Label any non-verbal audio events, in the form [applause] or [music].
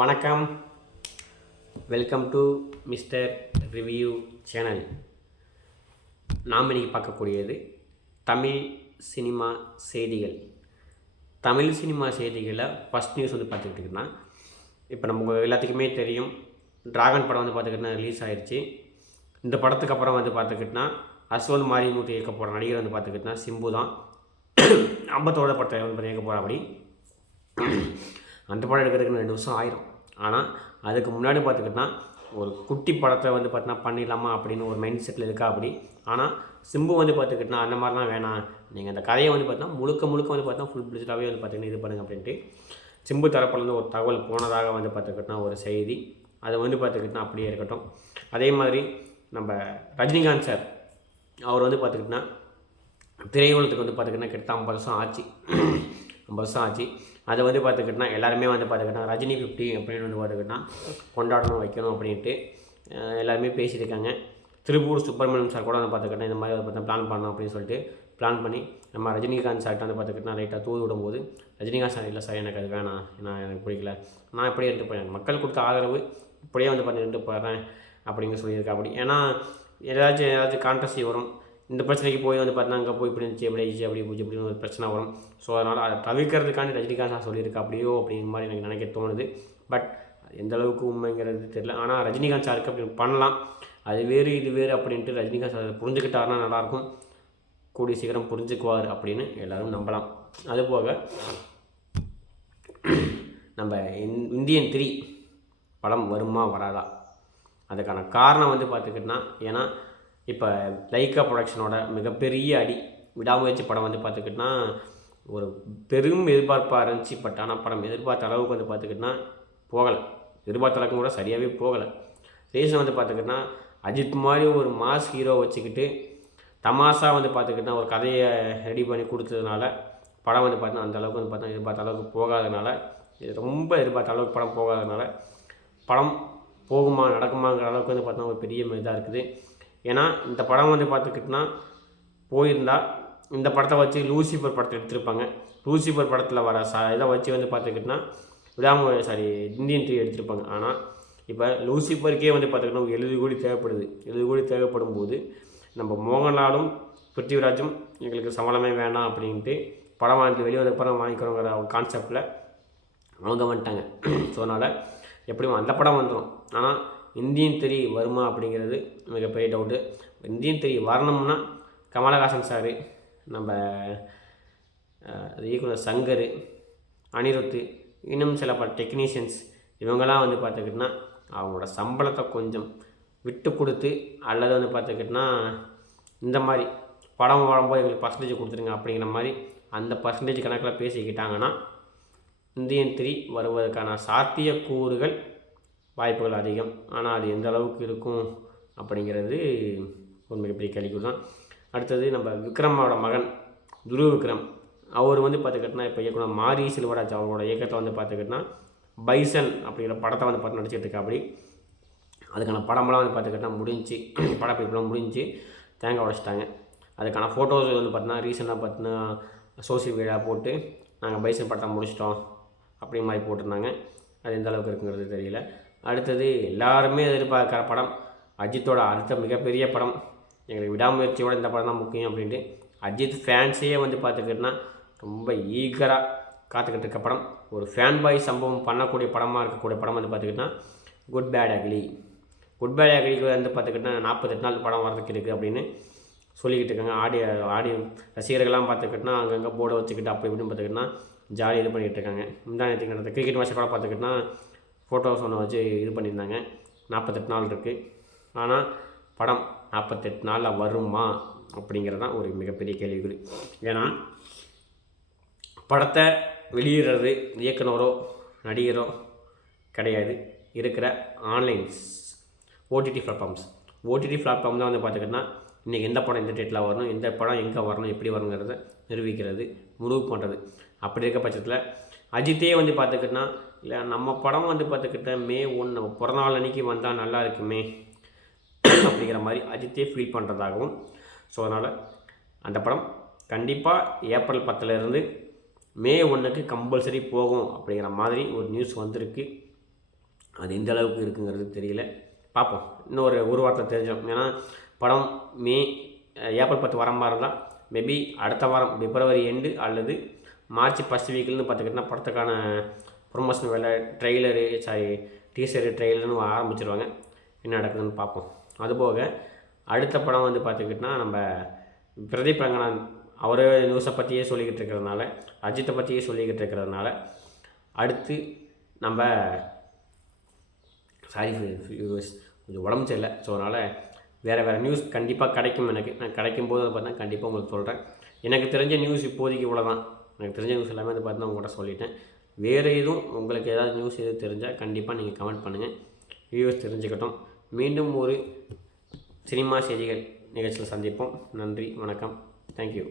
வணக்கம். Welcome to mister review channel நாம் இன்றைக்கி பார்க்கக்கூடியது தமிழ் சினிமா செய்திகள். தமிழ் சினிமா செய்திகளில் ஃபஸ்ட் நியூஸ் வந்து பார்த்துக்கிட்டிங்கன்னா இப்போ நம்ம எல்லாத்துக்குமே தெரியும் ட்ராகன் படம் வந்து பார்த்துக்கிட்டிங்கன்னா ரிலீஸ் ஆகிடுச்சு இந்த படத்துக்கு அப்புறம் வந்து பார்த்துக்கிட்டிங்கன்னா அஸ்வந்த் மாரிமுத்து இயக்க போகிற நடிகர் வந்து பார்த்துக்கிட்டிங்கன்னா சிம்பு தான். [clears throat] ஐம்பத்தோட படத்தை வந்து இயக்க போகிற அப்படி அந்த படம் எடுக்கிறதுக்கு ரெண்டு வருஷம் ஆயிரும். ஆனால் அதுக்கு முன்னாடி பார்த்துக்கிட்டா ஒரு குட்டி படத்தை வந்து பார்த்தீங்கன்னா பண்ணிடலாமா அப்படின்னு ஒரு மைண்ட் செட்டில் இருக்கா அப்படி. ஆனால் சிம்பு வந்து பார்த்துக்கிட்டா அந்த மாதிரிலாம் வேணாம். நீங்கள் அந்த கதையை வந்து பார்த்தீங்கன்னா முழுக்க முழுக்க வந்து பார்த்தா ஃபுல் பிடிச்சதாகவே வந்து பார்த்தீங்கன்னா இது பண்ணுங்க அப்படின்ட்டு சிம்பு தரப்புலேருந்து ஒரு தகவல் போனதாக வந்து பார்த்துக்கிட்டா ஒரு செய்தி. அது வந்து பார்த்துக்கிட்டா அப்படியே இருக்கட்டும். அதே மாதிரி நம்ம ரஜினிகாந்த் சார் அவர் வந்து பார்த்துக்கிட்டா திரையுலகத்துக்கு வந்து பார்த்துக்கிட்டா கிட்டத்தட்ட ஐம்பது வருஷம் ஆச்சு. ஐம்பது வருஷம் ஆச்சு. அதை வந்து பார்த்துக்கிட்டா எல்லாருமே வந்து பார்த்துக்கிட்டா ரஜினி ஃபிஃப்டி அப்படின்னு வந்து பார்த்துக்கிட்டா கொண்டாடணும் வைக்கணும் அப்படின்ட்டு எல்லாருமே பேசியிருக்காங்க. திருப்பூர் சுப்பிரமணியம் சார் கூட வந்து பார்த்துக்கிட்டா இந்த மாதிரி வந்து பார்த்தா பிளான் பண்ணணும் அப்படின்னு சொல்லிட்டு பிளான் பண்ணி நம்ம ரஜினிகாந்த் சார்கிட்ட வந்து பார்த்துக்கிட்டா லைட்டாக தூது விடும்போது ரஜினிகாந்த் சார் இல்லை சார் எனக்கு அது வேணாம். நான் எனக்கு பிடிக்கல. நான் இப்படியே எடுத்து போயிடுறேன். மக்கள் கொடுத்த ஆதரவு இப்படியே வந்து பார்த்து எடுத்து போயிடுறேன். அப்படின்னு சொல்லியிருக்கா அப்படி ஏன்னா ஏதாச்சும் ஏதாச்சும் கான்ட்ரஸி வரும். இந்த பிரச்சனைக்கு போய் வந்து பார்த்தீங்கன்னா அங்கே போய் இப்படி இருந்துச்சு எப்படி ஆயிடுச்சு அப்படி போச்சு அப்படின்னு ஒரு பிரச்சனை வரும். ஸோ அதனால் அதை தவிர்க்கிறதுக்காண்டி ரஜினிகாந்த் சார் சொல்லியிருக்கா அப்படியோ அப்படிங்கிற மாதிரி எனக்கு நினைக்க தோணுது. பட் எந்த அளவுக்கு உண்மைங்கிறது தெரியல. ஆனால் ரஜினிகாந்த் சாருக்கு அப்படி பண்ணலாம். அது வேறு இது வேறு அப்படின்ட்டு ரஜினிகாந்த் சார் புரிஞ்சுக்கிட்டாருன்னா நல்லாயிருக்கும். கூடிய சீக்கிரம் புரிஞ்சுக்குவார் அப்படின்னு எல்லோரும் நம்பலாம். அதுபோக நம்ம இந்- இந்தியன் த்ரீ படம் வருமா வராதா? அதுக்கான காரணம் வந்து பார்த்துக்கிட்டோன்னா ஏன்னா இப்போ லைக்கா ப்ரொடக்ஷனோட மிகப்பெரிய அடி விடாமுயற்சி படம் வந்து பார்த்துக்கிட்டோன்னா ஒரு பெரும் எதிர்பார்ப்பாக இருந்துச்சு. பட் ஆனால் படம் எதிர்பார்த்த அளவுக்கு வந்து பார்த்துக்கிட்டோன்னா போகலை. எதிர்பார்த்த அளவுக்கு கூட சரியாகவே போகலை. ரீசன் வந்து பார்த்துக்கிட்டோன்னா அஜித் மாதிரி ஒரு மாஸ் ஹீரோ வச்சுக்கிட்டு தமாஷாக வந்து பார்த்துக்கிட்டா ஒரு கதையை ரெடி பண்ணி கொடுத்ததுனால படம் வந்து பார்த்தா அந்த அளவுக்கு வந்து பார்த்தா எதிர்பார்த்த அளவுக்கு போகாதனால இது ரொம்ப எதிர்பார்த்த அளவுக்கு படம் போகாதனால படம் போகுமா நடக்குமாங்கிற அளவுக்கு வந்து பார்த்தா ஒரு பெரிய இதாக இருக்குது. ஏன்னா இந்த படம் வந்து பார்த்துக்கிட்டோன்னா போயிருந்தா இந்த படத்தை வச்சு லூசிஃபர் படத்தை எடுத்திருப்பாங்க. லூசிஃபர் படத்தில் வர ச இதை வச்சு வந்து பார்த்துக்கிட்டோன்னா விடாம சாரி இந்தியன் டிவி எடுத்திருப்பாங்க. ஆனால் இப்போ லூசிஃபருக்கே வந்து பார்த்துக்கிட்டோம் ஒரு எழுபது கோடி தேவைப்படுது. எழுபது கோடி தேவைப்படும் போது நம்ம மோகன்லாலும் பிருத்திவிராஜும் எங்களுக்கு சம்பளமே வேணாம் அப்படின்ட்டு படம் வாங்கிட்டு வெளியே வந்து படம் வாங்கிக்கிறோங்கிற ஒரு கான்செப்டில் அவங்க வந்துட்டாங்க. ஸோ அதனால் எப்படியும் அந்த படம் வந்துடும் ஆனால் இந்தியன் திரி வருமா அப்படிங்கிறது மிகப்பெரிய டவுட்டு இந்தியன் திரி வரணும்னா கமலஹாசன் சார் நம்ம இயக்குனர் சங்கர் அனிருத்து இன்னும் சில பல டெக்னீஷியன்ஸ் இவங்கெல்லாம் வந்து பார்த்துக்கிட்டிங்கன்னா அவங்களோட சம்பளத்தை கொஞ்சம் விட்டு கொடுத்து அல்லது வந்து பார்த்துக்கிட்டிங்கன்னா இந்த மாதிரி படம் வரும்போது எங்களுக்கு பர்சன்டேஜ் கொடுத்துருங்க அப்படிங்கிற மாதிரி அந்த பர்சன்டேஜ் கணக்கில் பேசிக்கிட்டாங்கன்னா இந்தியன் த்ரீ வருவதற்கான சாத்தியக்கூறுகள் வாய்ப்புகள் அதிகம். ஆனால் அது எந்த அளவுக்கு இருக்கும் அப்படிங்கிறது ஒரு மிகப்பெரிய கேள்விக்குறி தான். அடுத்தது நம்ம விக்ரமோட மகன் துருவ விக்ரம். அவர் வந்து பார்த்துக்கிட்டனா இப்போ இயக்குனர் மாரி செல்வராஜ் அவரோட இயக்கத்தை வந்து பார்த்துக்கிட்டோன்னா பைசன் அப்படிங்கிற படத்தை வந்து பார்த்து நடிச்சிட்டு அப்படி அதுக்கான படமெல்லாம் வந்து பார்த்துக்கிட்டா முடிஞ்சு [clears throat] படப்பிடிப்புலாம் முடிஞ்சு தேங்காய் உடைச்சிட்டாங்க. அதுக்கான ஃபோட்டோஸ் வந்து பார்த்தீங்கன்னா ரீசெண்டாக பார்த்தீங்கன்னா சோசியல் மீடியா போட்டு நாங்கள் பைசன் படத்தை முடிச்சிட்டோம். அப்படி மாதிரி போட்டிருந்தாங்க. அது எந்த அளவுக்கு இருக்குங்கிறது தெரியல. அடுத்தது எல்லாருமே எதிர்பார்க்குற படம் அஜித்தோட அடுத்த மிகப்பெரிய படம். எங்களுக்கு விடாமுயற்சியோட இந்த படம் தான் முக்கியம் அப்படின்ட்டு அஜித் ஃபேன்ஸையே வந்து பார்த்துக்கிட்டோன்னா ரொம்ப ஈகராக காத்துக்கிட்டு இருக்க படம். ஒரு ஃபேன் பாய் சம்பவம் பண்ணக்கூடிய படமாக இருக்கக்கூடிய படம் வந்து பார்த்துக்கிட்டோன்னா good bad ugly good bad அக்லிக்கு வந்து பார்த்துக்கிட்டோன்னா நாற்பத்தெட்டு நாள் படம் வரதுக்கு இருக்குது அப்படின்னு சொல்லிக்கிட்டு இருக்காங்க. ஆடியோ ஆடியோ ரசிகர்கள்லாம் பார்த்துக்கிட்டோன்னா அங்கங்கே போர்டை வச்சுக்கிட்டு அப்படி இப்படின்னு பார்த்துக்கிட்டோன்னா ஜாலி இது பண்ணிகிட்டு இருக்காங்க. முந்தா நேற்றுக்கு நடந்த கிரிக்கெட் மேட்ச் கூட பார்த்துக்கிட்டோன்னா ஃபோட்டோஸ் ஒன்று வச்சு இது பண்ணியிருந்தாங்க. நாற்பத்தெட்டு நாள் இருக்குது ஆனால் படம் நாற்பத்தெட்டு நாளில் வருமா அப்படிங்கிறது தான் ஒரு மிகப்பெரிய கேள்விக்குறி. ஏன்னா படத்தை வெளியிடுறது இயக்குனரோ நடிகரோ கிடையாது. இருக்கிற onlines OTT platforms OTT platform தான் வந்து பார்த்துக்கிட்டோன்னா இன்றைக்கி எந்த படம் எந்த டேட்டில் வரணும் எந்த படம் எங்கே வரணும் எப்படி வரணுங்கிறத நிரூபிக்கிறது முடிவு பண்ணுறது அப்படி இருக்க பட்சத்தில் அஜித்தே வந்து பார்த்துக்கிட்டோன்னா இல்லை நம்ம படம் வந்து பார்த்துக்கிட்ட மே ஒன்று நம்ம பிறந்தநாள் அன்னைக்கு வந்தால் நல்லா இருக்குமே அப்படிங்கிற மாதிரி அஜித்தே ஃபீல் பண்ணுறதாகவும் ஸோ அதனால் அந்த படம் கண்டிப்பாக ஏப்ரல் பத்துலேருந்து மே ஒன்றுக்கு கம்பல்சரி போகும் அப்படிங்கிற மாதிரி ஒரு நியூஸ் வந்திருக்கு. அது எந்த அளவுக்கு இருக்குங்கிறது தெரியல. பார்ப்போம். இன்னொரு ஒரு வாரத்தை தெரிஞ்சோம் ஏன்னா படம் மே ஏப்ரல் பத்து வர மாதிரி இருந்தால் மேபி அடுத்த வாரம் பிப்ரவரி எண்டு அல்லது மார்ச் ஃபஸ்ட் வீக்லன்னு பார்த்துக்கிட்டோன்னா படத்துக்கான ப்ரொமோஷன் வேலை ட்ரெய்லரு சாரி டீசரு ட்ரெய்லர்னு ஆரம்பிச்சிருவாங்க. என்ன நடக்குதுன்னு பார்ப்போம். அதுபோக அடுத்த படம் வந்து பார்த்துக்கிட்டோன்னா நம்ம பிரதீப் ரங்கநாத் அவரே நியூஸை பற்றியே சொல்லிக்கிட்டு இருக்கிறதுனால அஜித்தை பற்றியே சொல்லிக்கிட்டு இருக்கிறதுனால அடுத்து நம்ம சாரி வியூவர்ஸ் கொஞ்சம் உடம்பு சரியில்லை. ஸோ அதனால் வேறு வேறு நியூஸ் கண்டிப்பாக கிடைக்கும் எனக்கு. நான் கிடைக்கும் போது அதை பார்த்தா கண்டிப்பாக உங்களுக்கு சொல்கிறேன் எனக்கு தெரிஞ்ச நியூஸ் இப்போதைக்கு இவ்வளோ தான் எனக்கு தெரிஞ்ச நியூஸ் எல்லாமே வந்து பார்த்தீங்கன்னா உங்கள்கிட்ட சொல்லிட்டேன். வேறு எதுவும் உங்களுக்கு ஏதாவது நியூஸ் எதுவும் தெரிஞ்சால் கண்டிப்பாக நீங்கள் கமெண்ட் பண்ணுங்கள் வியூவர்ஸ் தெரிஞ்சுக்கட்டும். மீண்டும் ஒரு சினிமா செய்திகள் நிகழ்ச்சியில் சந்திப்போம். நன்றி வணக்கம். தேங்க்யூ